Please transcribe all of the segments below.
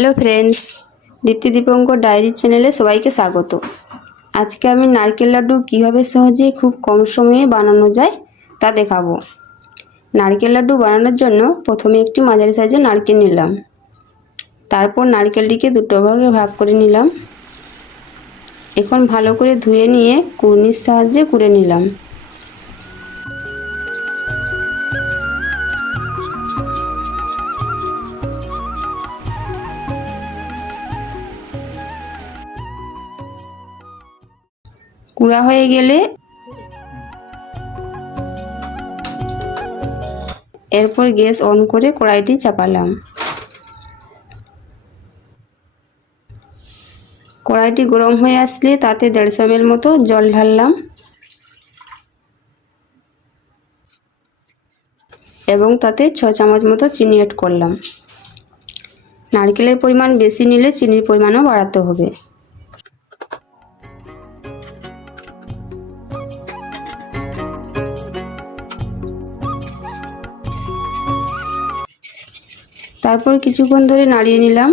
Hello friends, দীপ্তি Dipankar diary চ্যানেলে সবাইকে স্বাগত। আজকে আমি নারকেল লাড্ডু কীভাবে সহজে খুব কম সময়ে বানানো যায় তা দেখাবো। নারকেল লাড্ডু বানানোর জন্য প্রথমে একটি মাঝারি সাইজের নারকেল নিলাম। তারপর নারকেলটিকে দুটো ভাগে ভাগ করে নিলাম। এখন ভালো করে ধুয়ে নিয়ে কুড়নির সাহায্যে কুড়ে নিলাম। কুড়া হয়ে গেলে এরপর গ্যাস অন করে কড়াইটি চাপালাম। কড়াইটি গরম হয়ে আসলে তাতে 150 ml মতো জল ঢাললাম এবং তাতে 6 চামচ মতো চিনি অ্যাড করলাম। নারকেলের পরিমাণ বেশি নিলে চিনির পরিমাণও বাড়াতে হবে। তারপর কিছুক্ষণ ধরে নাড়িয়ে নিলাম।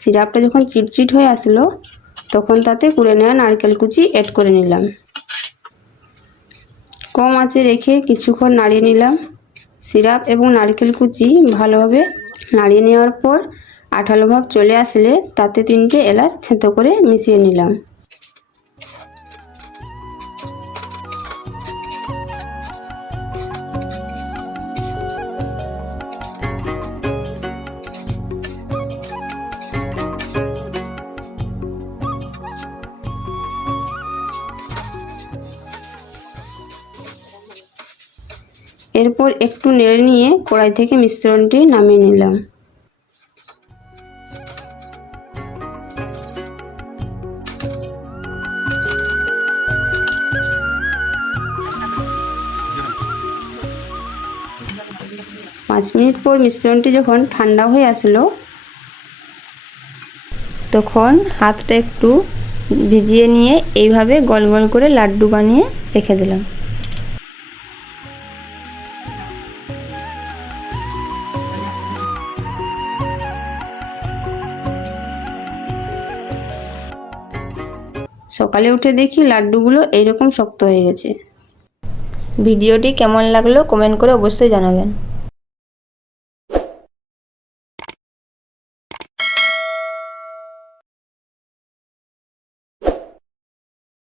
সিরাপটা যখন চিটচিট হয়ে আসলো তখন তাতে কুড়ে নেওয়া নারকেল কুচি অ্যাড করে নিলাম। কম আঁচে রেখে কিছুক্ষণ নাড়িয়ে নিলাম। সিরাপ এবং নারকেল কুচি ভালোভাবে নাড়িয়ে নেওয়ার পর আঠালো ভাব চলে আসলে তাতে 3টে এলাচ থেঁতো করে মিশিয়ে নিলাম। এরপর একটু নেড়ে নিয়ে কড়াই থেকে মিশ্রণটি নামিয়ে নিলাম। পাঁচ মিনিট পর মিশ্রণটি যখন ঠান্ডা হয়ে আসলো তখন হাতটা একটু ভিজিয়ে নিয়ে এইভাবে গোল গোল করে লাড্ডু বানিয়ে রেখে দিলাম। সকালে উঠে দেখি লাড্ডুগুলো এইরকম শক্ত হয়ে গেছে। ভিডিওটি কেমন লাগলো কমেন্ট করে অবশ্যই জানাবেন।